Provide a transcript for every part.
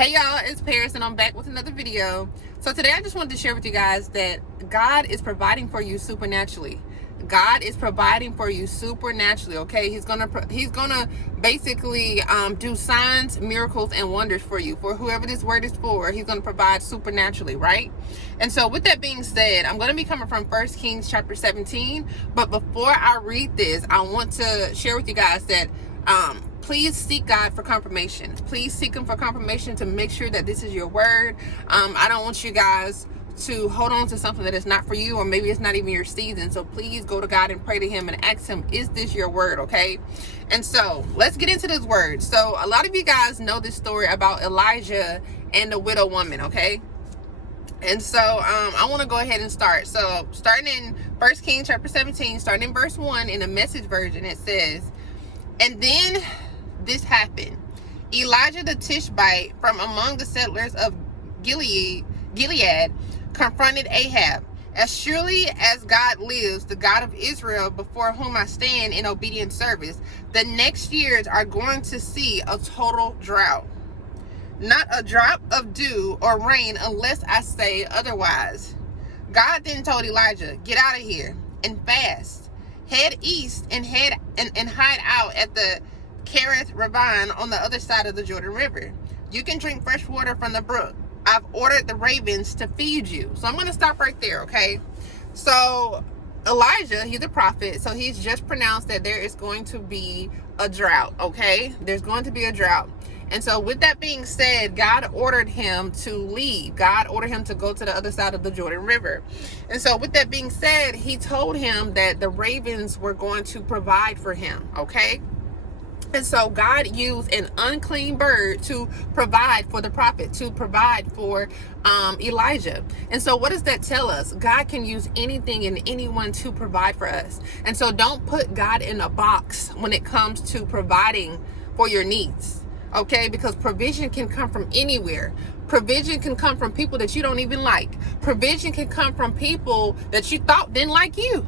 Hey y'all, it's Paris and I'm back with another video. So today I just wanted to share with you guys that God is providing for you supernaturally. God is providing for you supernaturally, okay? He's gonna basically do signs, miracles, and wonders for you. For whoever this word is for, he's gonna provide supernaturally, right? And so with that being said, I'm gonna be coming from 1 Kings chapter 17. But before I read this, I want to share with you guys that please seek God for confirmation. Please seek him for confirmation to make sure that this is your word. I don't want you guys to hold on to something that is not for you, or maybe it's not even your season. So please go to God and pray to him and ask him, is this your word? Okay. And so let's get into this word. So a lot of you guys know this story about Elijah and the widow woman. Okay. And so I want to go ahead and start. So starting in 1 Kings chapter 17, starting in verse 1 in the Message version, it says, "And then this happened. Elijah the Tishbite from among the settlers of Gilead confronted Ahab. As surely as God lives, the God of Israel, before whom I stand in obedient service, the next years are going to see a total drought. Not a drop of dew or rain unless I say otherwise." God then told Elijah, "Get out of here and fast. Head east and hide out at the Kerith Ravine on the other side of the Jordan River. You can drink fresh water from the brook. I've ordered the ravens to feed you." So I'm going to stop right there, okay? So Elijah, he's a prophet, so he's just pronounced that there is going to be a drought, okay? There's going to be a drought. And so with that being said, God ordered him to leave. God ordered him to go to the other side of the Jordan River. And so with that being said, he told him that the ravens were going to provide for him, okay? And so God used an unclean bird to provide for the prophet, to provide for Elijah. And so what does that tell us? God can use anything and anyone to provide for us. And so don't put God in a box when it comes to providing for your needs, okay? Because provision can come from anywhere. Provision can come from people that you don't even like. Provision can come from people that you thought didn't like you.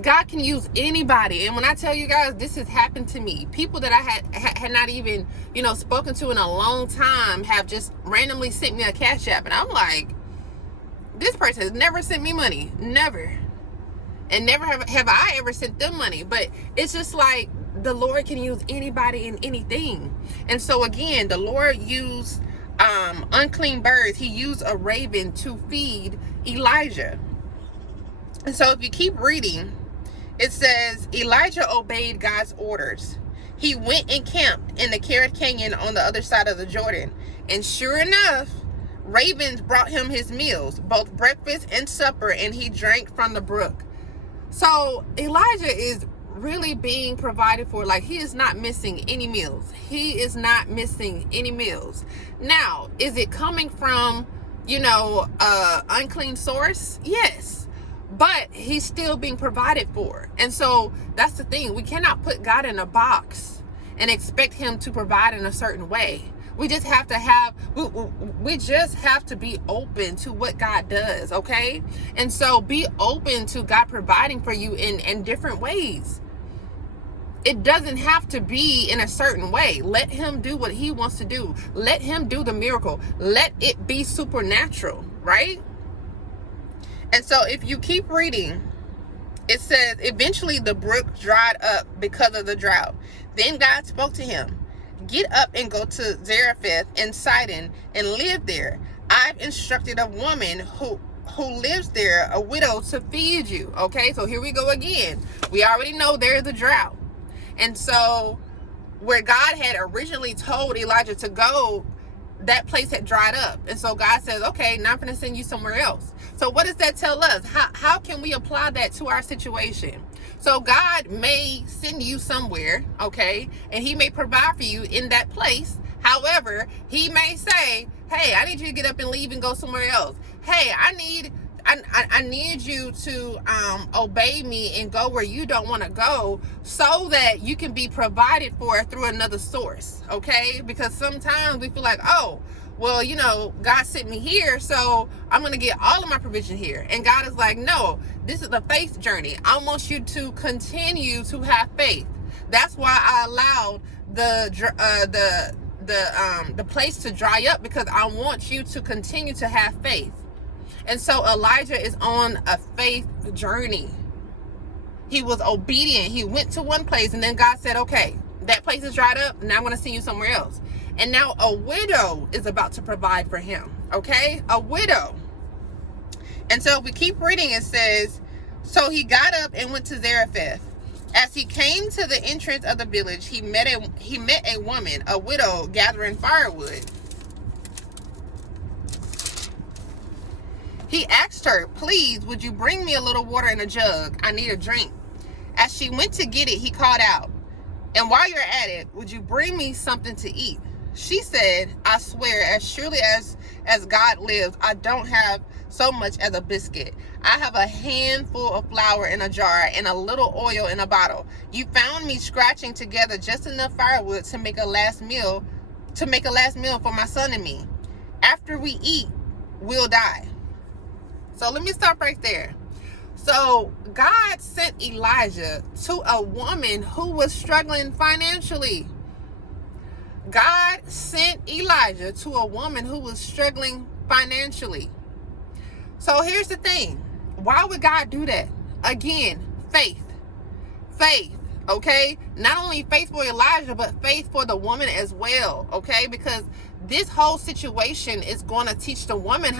God can use anybody. And when I tell you guys, this has happened to me. People that I had not even, spoken to in a long time have just randomly sent me a Cashapp. And I'm like, this person has never sent me money. Never. And never have I ever sent them money. But it's just like the Lord can use anybody and anything. And so again, the Lord used unclean birds. He used a raven to feed Elijah. And so if you keep reading, it says, Elijah obeyed God's orders. He went and camped in the Kerith Canyon on the other side of the Jordan. And sure enough, ravens brought him his meals, both breakfast and supper, and he drank from the brook. So Elijah is really being provided for. Like, he is not missing any meals. He is not missing any meals. Now, is it coming from, unclean source? Yes. But he's still being provided for. And so that's the thing. We cannot put God in a box and expect him to provide in a certain way. We just have to be open to what God does, okay? And so be open to God providing for you in different ways. It doesn't have to be in a certain way. Let him do what he wants to do. Let him do the miracle. Let it be supernatural, right? And so if you keep reading, it says, eventually the brook dried up because of the drought. Then God spoke to him, "Get up and go to Zarephath in Sidon and live there. I've instructed a woman who lives there, a widow, to feed you." Okay, so here we go again. We already know there's a drought. And so where God had originally told Elijah to go, that place had dried up. And so God says, okay, now I'm going to send you somewhere else. So what does that tell us? How can we apply that to our situation? So God may send you somewhere, okay, and he may provide for you in that place. However, he may say, hey, I need you to get up and leave and go somewhere else. Hey, I need you to obey me and go where you don't want to go, so that you can be provided for through another source, okay? Because sometimes we feel like, oh, well, God sent me here, so I'm going to get all of my provision here. And God is like, no, this is a faith journey. I want you to continue to have faith. That's why I allowed the the place to dry up, because I want you to continue to have faith. And so Elijah is on a faith journey. He was obedient. He went to one place, and then God said, okay, that place is dried up. Now I'm going to send you somewhere else. And now a widow is about to provide for him. Okay? A widow. And so if we keep reading, it says, so he got up and went to Zarephath. As he came to the entrance of the village, he met a woman, a widow, gathering firewood. He asked her, please, would you bring me a little water in a jug? I need a drink. As she went to get it, he called out, and while you're at it, would you bring me something to eat? She said, I swear, as surely as God lives, I don't have so much as a biscuit. I have a handful of flour in a jar and a little oil in a bottle. You found me scratching together just enough firewood to make a last meal for my son and me. After we eat, we'll die. So let me stop right there. So God sent Elijah to a woman who was struggling financially. God sent Elijah to a woman who was struggling financially. So here's the thing. Why would God do that? Again, faith. Faith, okay? Not only faith for Elijah, but faith for the woman as well, okay? Because this whole situation is going to teach the woman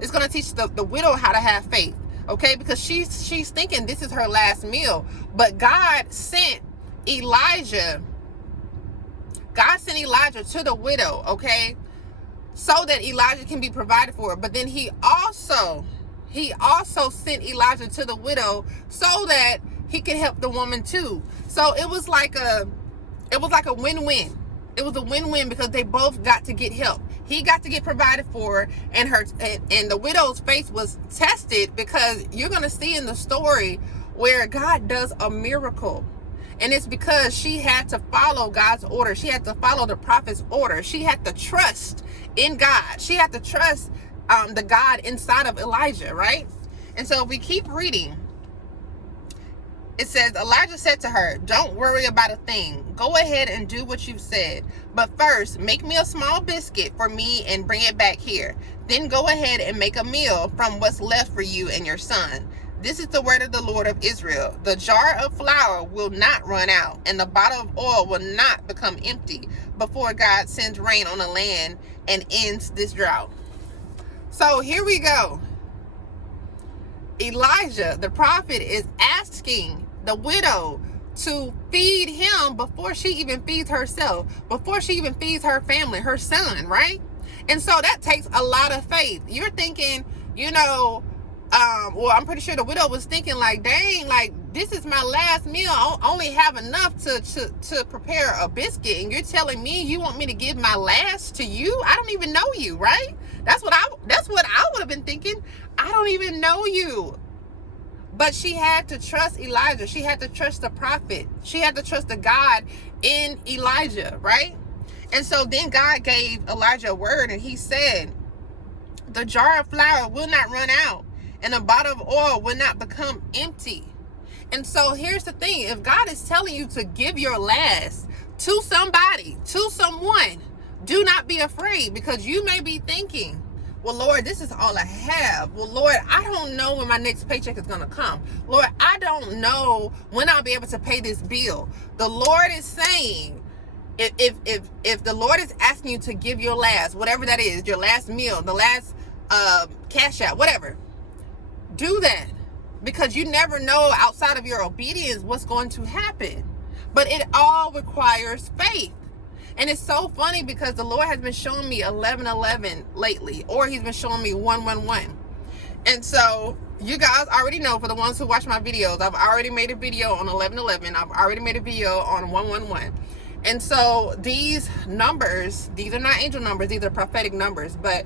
it's going to teach the widow how to have faith, okay? Because she's thinking this is her last meal. But God sent Elijah to the widow, okay? So that Elijah can be provided for. But then he also sent Elijah to the widow so that he could help the woman too. So it was like a win-win. It was a win-win because they both got to get help. He got to get provided for, and the widow's faith was tested, because you're going to see in the story where God does a miracle. And it's because she had to follow God's order. She had to follow the prophet's order. She had to trust in God. She had to trust the God inside of Elijah, right? And so if we keep reading, it says, Elijah said to her, don't worry about a thing. Go ahead and do what you've said. But first, make me a small biscuit for me and bring it back here. Then go ahead and make a meal from what's left for you and your son. This is the word of the Lord of Israel. The jar of flour will not run out, and the bottle of oil will not become empty before God sends rain on the land and ends this drought. So here we go. Elijah, the prophet, is asking the widow to feed him before she even feeds herself, before she even feeds her family, her son, right? And so that takes a lot of faith. You're thinking, well, I'm pretty sure the widow was thinking like, dang, like, this is my last meal. I only have enough to prepare a biscuit, and you're telling me you want me to give my last to you? I don't even know you, right? That's what I would have been thinking. I don't even know you. But she had to trust Elijah. She had to trust the prophet. She had to trust the God in Elijah, right? And so then God gave Elijah a word, and he said, the jar of flour will not run out, and a bottle of oil will not become empty. And so here's the thing. If God is telling you to give your last to somebody, to someone, do not be afraid, because you may be thinking, well, Lord, this is all I have. Well, Lord, I don't know when my next paycheck is going to come. Lord, I don't know when I'll be able to pay this bill. The Lord is saying, if the Lord is asking you to give your last, whatever that is, your last meal, the last Cashapp, whatever, do that, because you never know outside of your obedience what's going to happen. But it all requires faith. And it's so funny because the Lord has been showing me 11:11 lately, or he's been showing me 1:11. And so you guys already know, for the ones who watch my videos, I've already made a video on 11:11. I've already made a video on 1:11. And so these numbers, these are not angel numbers, these are prophetic numbers. But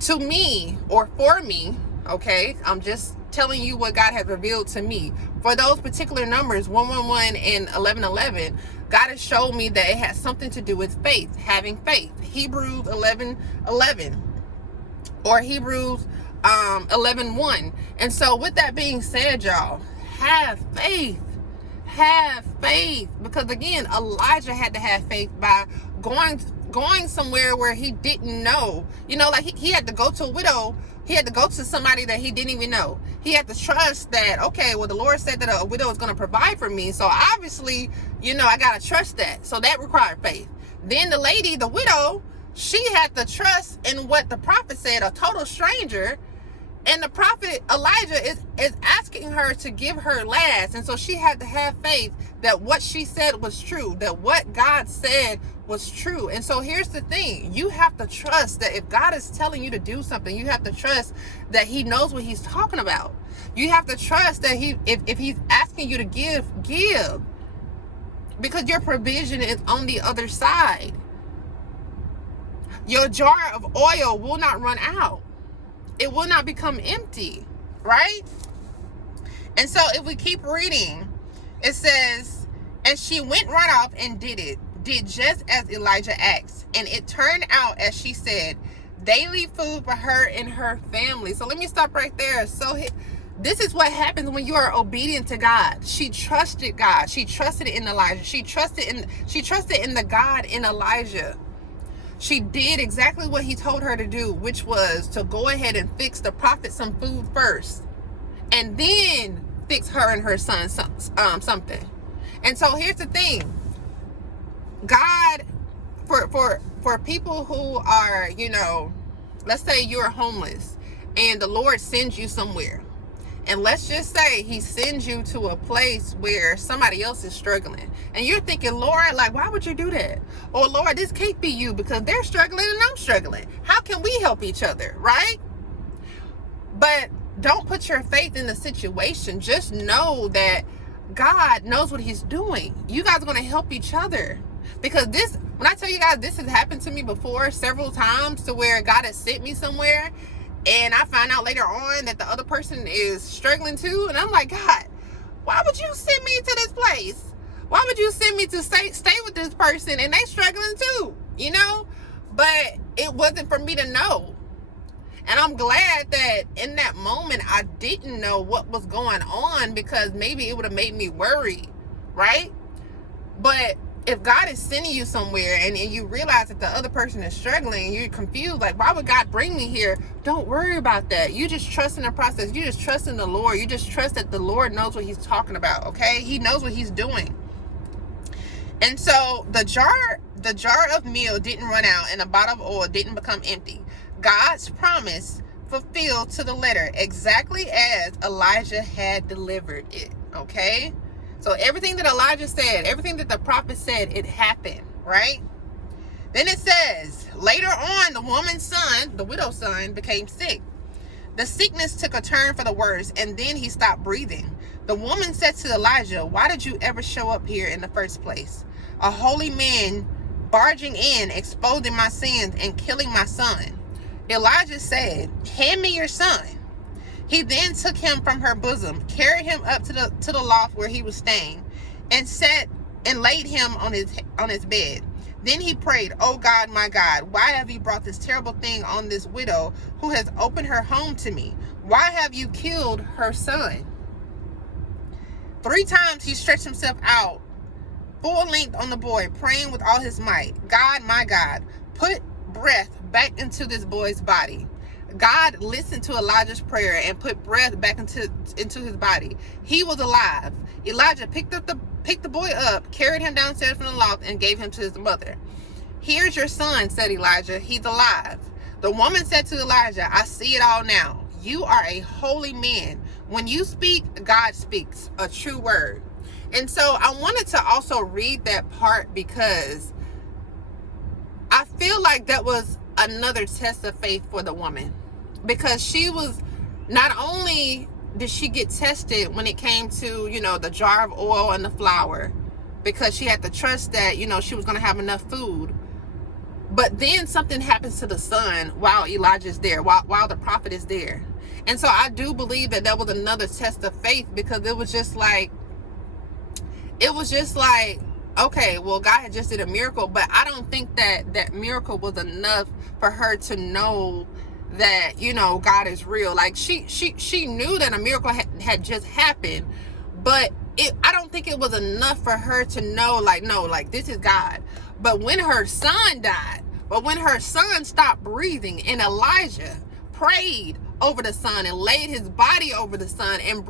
to me, or for me, okay, I'm just telling you what God has revealed to me. For those particular numbers, 1:11 and 11:11, God has showed me that it has something to do with faith, having faith. Hebrews 11:11, or Hebrews 11:1. And so with that being said, y'all, have faith. Have faith. Because again, Elijah had to have faith by going going somewhere where he didn't know. You know, like he had to go to a widow. He had to go to somebody that he didn't even know. He had to trust that, okay, well, the Lord said that a widow is going to provide for me. So obviously, you know, I got to trust that. So that required faith. Then the lady, the widow, she had to trust in what the prophet said, a total stranger. And the prophet Elijah is asking her to give her last. And so she had to have faith that what she said was true, that what God said was true. And so here's the thing. You have to trust that if God is telling you to do something, you have to trust that he knows what he's talking about. You have to trust that if he's asking you to give. Because your provision is on the other side. Your jar of oil will not run out. It will not become empty, right? And so if we keep reading, it says, and she went right off and did just as Elijah asked. And it turned out as she said, daily food for her and her family. So let me stop right there. So this is what happens when you are obedient to God. She trusted God. She trusted in Elijah. She trusted in the God in Elijah. She did exactly what he told her to do, which was to go ahead and fix the prophet some food first, and then fix her and her son something. And so here's the thing. God, for people who are, you know, let's say you're homeless and the Lord sends you somewhere. And let's just say he sends you to a place where somebody else is struggling. And you're thinking, Lord, like, why would you do that? Or, Lord, this can't be you because they're struggling and I'm struggling. How can we help each other, right? But don't put your faith in the situation. Just know that God knows what he's doing. You guys are going to help each other. Because when I tell you guys, this has happened to me before several times, to where God has sent me somewhere and I find out later on that the other person is struggling too. And I'm like, God, why would you send me to this place? Why would you send me to stay with this person and they struggling too? You know? But it wasn't for me to know. And I'm glad that in that moment I didn't know what was going on, because maybe it would have made me worry, right? But if God is sending you somewhere and you realize that the other person is struggling, you're confused, like, why would God bring me here? Don't worry about that. You just trust in the process. You just trust in the Lord. You just trust that the Lord knows what he's talking about, okay? He knows what he's doing. And so the jar of meal didn't run out and the bottle of oil didn't become empty. God's promise fulfilled to the letter, exactly as Elijah had delivered it, okay? So everything that Elijah said, everything that the prophet said, it happened, right? Then it says, later on, the woman's son, the widow's son, became sick. The sickness took a turn for the worse, and then he stopped breathing. The woman said to Elijah, why did you ever show up here in the first place? A holy man barging in, exposing my sins, and killing my son. Elijah said, hand me your son. He then took him from her bosom, carried him up to the loft where he was staying, and sat and laid him on his bed. Then he prayed, oh God, my God, why have you brought this terrible thing on this widow who has opened her home to me? Why have you killed her son? 3 times he stretched himself out, full length on the boy, praying with all his might. God, my God, put breath back into this boy's body. God listened to Elijah's prayer and put breath back into his body. He was alive. Elijah picked the boy up, carried him downstairs from the loft, and gave him to his mother. Here's your son, said Elijah. He's alive. The woman said to Elijah, I see it all now. You are a holy man. When you speak, God speaks a true word. And so I wanted to also read that part because I feel like that was another test of faith for the woman, because she was, not only did she get tested when it came to, you know, the jar of oil and the flour, because she had to trust that, you know, she was going to have enough food, but then something happens to the son while Elijah's there, while the prophet is there. And so I do believe that was another test of faith, because it was just like, okay, well, God had just did a miracle, but I don't think that miracle was enough for her to know that, you know, God is real. Like she knew that a miracle had just happened, But I don't think it was enough for her to know, like, no, like, this is God. But when her son died, but when her son stopped breathing, and Elijah prayed over the son and laid his body over the son and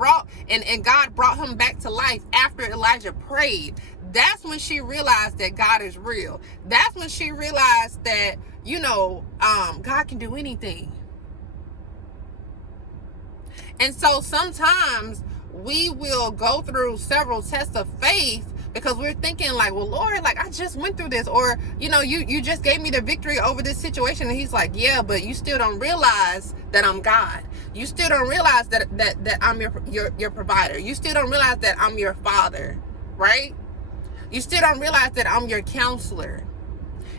God brought him back to life after Elijah prayed, that's when she realized that God is real. That's when she realized that, God can do anything. And so sometimes we will go through several tests of faith because we're thinking like, well, Lord, like, I just went through this, or, you just gave me the victory over this situation. And he's like, yeah, but you still don't realize that I'm God. You still don't realize that I'm your provider. You still don't realize that I'm your father, right? You still don't realize that I'm your counselor.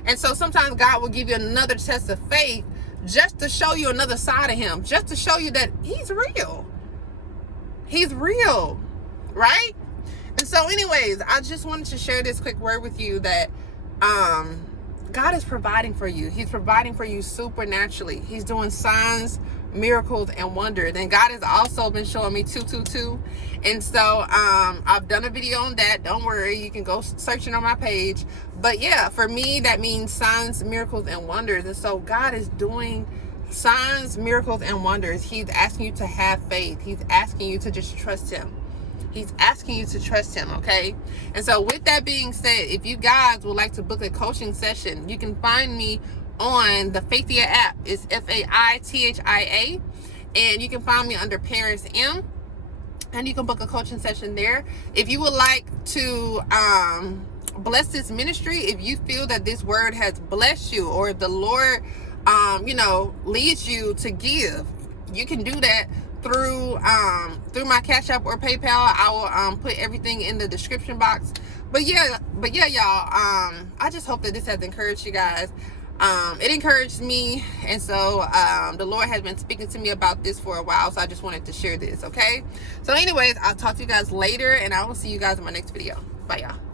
And so sometimes God will give you another test of faith just to show you another side of him, just to show you that he's real. He's real, right? And so anyways, I just wanted to share this quick word with you that God is providing for you. He's providing for you supernaturally. He's doing signs, miracles, and wonders. And God has also been showing me 222. And so I've done a video on that. Don't worry, you can go searching on my page. But yeah, for me, that means signs, miracles, and wonders. And so God is doing signs, miracles, and wonders. He's asking you to have faith. He's asking you to just trust him. He's asking you to trust him, okay? And so with that being said, if you guys would like to book a coaching session, you can find me on the Faithia app. It's FAITHIA. And you can find me under Paris M. And you can book a coaching session there. If you would like to bless this ministry, if you feel that this word has blessed you, or if the Lord leads you to give, you can do that through my Cashapp or PayPal. I will put everything in the description box. But yeah, y'all, I just hope that this has encouraged you guys. It encouraged me, and so the Lord has been speaking to me about this for a while, so I just wanted to share this, okay? So anyways, I'll talk to you guys later, and I will see you guys in my next video. Bye, y'all.